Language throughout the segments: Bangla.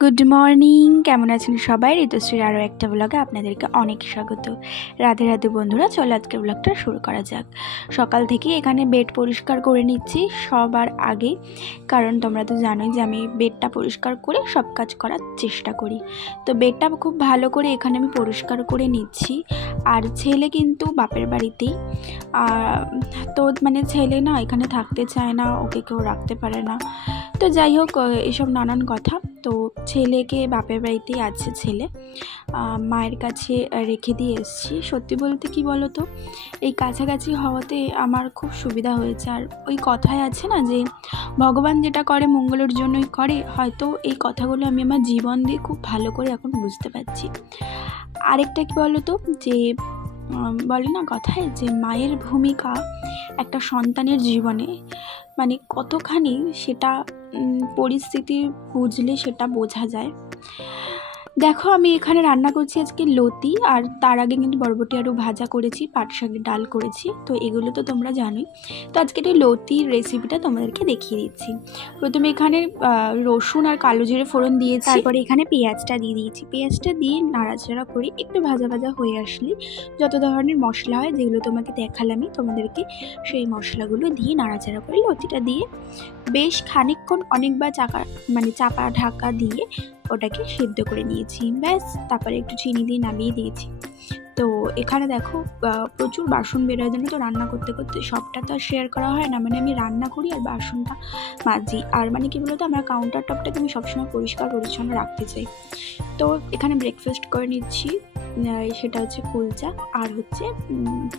গুড মর্নিং, কেমন আছেন সবাই? ঋতুশ্রীর আরও একটা ব্লগে আপনাদেরকে অনেক স্বাগত। রাধে রাধে বন্ধুরা, চলো আজকের ব্লগটা শুরু করা যাক। সকাল থেকে এখানে বেড পরিষ্কার করে নিচ্ছি সবার আগে, কারণ তোমরা তো জানোই যে আমি বেডটা পরিষ্কার করে সব কাজ করার চেষ্টা করি। তো বেডটা খুব ভালো করে এখানে আমি পরিষ্কার করে নিচ্ছি। আর ছেলে কিন্তু বাপের বাড়িতেই, তো মানে ছেলে না এখানে থাকতে চায় না, ওকে কেউ রাখতে পারে না। তো যাই হোক, এসব নানান কথা। তো ছেলেকে বাপের বাড়িতেই আছে, ছেলে মায়ের কাছে রেখে দিয়ে এসেছি। সত্যি বলতে কি বলো তো, এই কাছাকাছি হওয়াতে আমার খুব সুবিধা হয়েছে। আর ওই কথায় আছে না যে ভগবান যেটা করে মঙ্গলের জন্যই করে, হয়তো এই কথাগুলো আমি আমার জীবন দিয়ে খুব ভালো করে এখন বুঝতে পারছি। আরেকটা কি বলো তো, যে বলে না কথায় যে মায়ের ভূমিকা একটা সন্তানের জীবনে মানে কতখানি, সেটা পরিস্থিতি বুঝলে সেটা বোঝা যায়। দেখো, আমি এখানে রান্না করছি আজকে লতি, আর তার আগে কিন্তু বরবটি আলু ভাজা করেছি, পাট শাকের ডাল করেছি। তো এগুলো তো তোমরা জানোই। তো আজকে এই লতির রেসিপিটা তোমাদেরকে দেখিয়ে দিচ্ছি। প্রথমে এখানে রসুন আর কালো জিরে ফোড়ন দিয়েছি, তারপরে এখানে পেঁয়াজটা দিয়ে দিয়েছি। পেঁয়াজটা দিয়ে নাড়াচাড়া করে একটু ভাজা ভাজা হয়ে আসলে যত ধরনের মশলা হয়, যেগুলো তোমাকে দেখালামই তোমাদেরকে, সেই মশলাগুলো দিয়ে নাড়াচাড়া করে লতিটা দিয়ে বেশ খানিকক্ষণ অনেকবার চাপা ঢাকা দিয়ে ওটাকে সিদ্ধ করে নিয়েছি। ব্যাস, তারপরে একটু চিনি দিয়ে নামিয়ে দিয়েছি। তো এখানে দেখো প্রচুর বাসন বেরোয়, জানো তো রান্না করতে করতে সবটা তো আর শেয়ার করা হয় না। মানে আমি রান্না করি আর বাসনটা মাজি, আর মানে কি বলতো, আমরা কাউন্টার টপটাকে আমি সবসময় পরিষ্কার পরিচ্ছন্ন রাখতে চাই। তো এখানে ব্রেকফাস্ট করে নিচ্ছি, সেটা হচ্ছে কুলচা আর হচ্ছে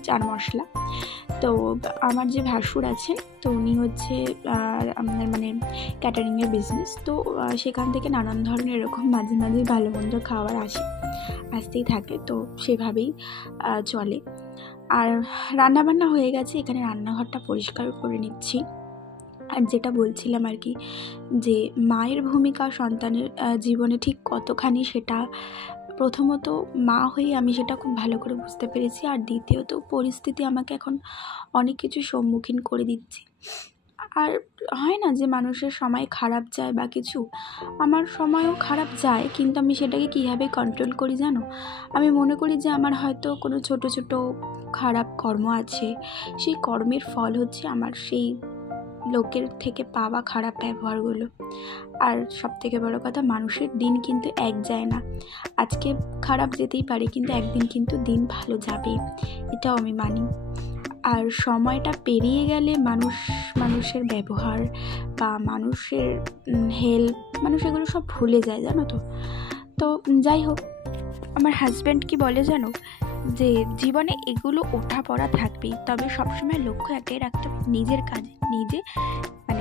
চার মশলা। তো আমার যে ভাসুর আছেন, তো উনি হচ্ছে আমাদের মানে ক্যাটারিংয়ের বিজনেস। তো সেখান থেকে নানান ধরনের এরকম মাঝে মাঝে ভালো মন্দ খাবার আসতেই থাকে, তো সেভাবেই চলে। আর রান্নাবান্না হয়ে গেছে, এখানে রান্নাঘরটা পরিষ্কার করে নিচ্ছি। আর যেটা বলছিলাম আর কি, যে মায়ের ভূমিকা সন্তানের জীবনে ঠিক কতখানি, সেটা প্রথমত মা হয়ে আমি সেটা খুব ভালো করে বুঝতে পেরেছি। আর দ্বিতীয়ত পরিস্থিতি আমাকে এখন অনেক কিছু সম্মুখীন করে দিচ্ছে। আর হয় না যে মানুষের সময় খারাপ যায় বা কিছু, আমার সময়ও খারাপ যায়, কিন্তু আমি সেটাকে কীভাবে কন্ট্রোল করি জানো? আমি মনে করি যে আমার হয়তো কোনো ছোট ছোট খারাপ কর্ম আছে, সেই কর্মের ফল হচ্ছে আমার সেই লোকের থেকে পাওয়া খারাপ ব্যবহারগুলো। আর সবথেকে বড় কথা, মানুষের দিন কিন্তু এক যায় না। আজকে খারাপ যেতেই পারে, কিন্তু একদিন কিন্তু দিন ভালো যাবেই, এটাও আমি মানি। আর সময়টা পেরিয়ে গেলে মানুষের ব্যবহার বা মানুষের হেল্প, মানুষ এগুলো সব ভুলে যায়, জানো তো। তো যাই হোক, আমার হাজব্যান্ড কি বলে জানো, যে জীবনে এগুলো ওঠা পড়া থাকবেই, তবে সবসময় লক্ষ্য একটাই রাখতে হবে, নিজের কাজে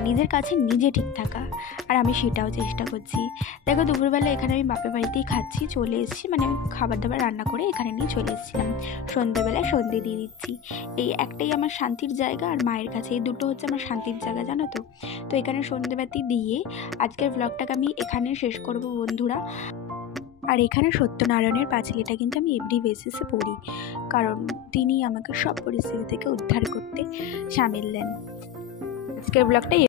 নিজের কাছে নিজে ঠিক থাকা। আর আমি সেটাও চেষ্টা করছি। দেখো, দুপুরবেলা এখানে আমি বাপের বাড়িতেই খাচ্ছি, চলে এসেছি, মানে আমি খাবার দাবার রান্না করে এখানে নিয়ে চলে এসেছিলাম। সন্ধ্যেবেলায় সন্ধ্যে দিয়ে দিচ্ছি, এই একটাই আমার শান্তির জায়গা, আর মায়ের কাছে, এই দুটো হচ্ছে আমার শান্তির জায়গা, জানো তো। তো এখানে সন্ধ্যেবাতি দিয়ে আজকের ব্লগটাকে আমি এখানে শেষ করব বন্ধুরা। আর এখানে সত্যনারায়ণের পাঁচিলিটা কিন্তু আমি এভরি বেসিসে পড়ি, কারণ তিনি আমাকে সব পরিস্থিতি থেকে উদ্ধার করতে সামিল দেন। আজকের ব্লগটা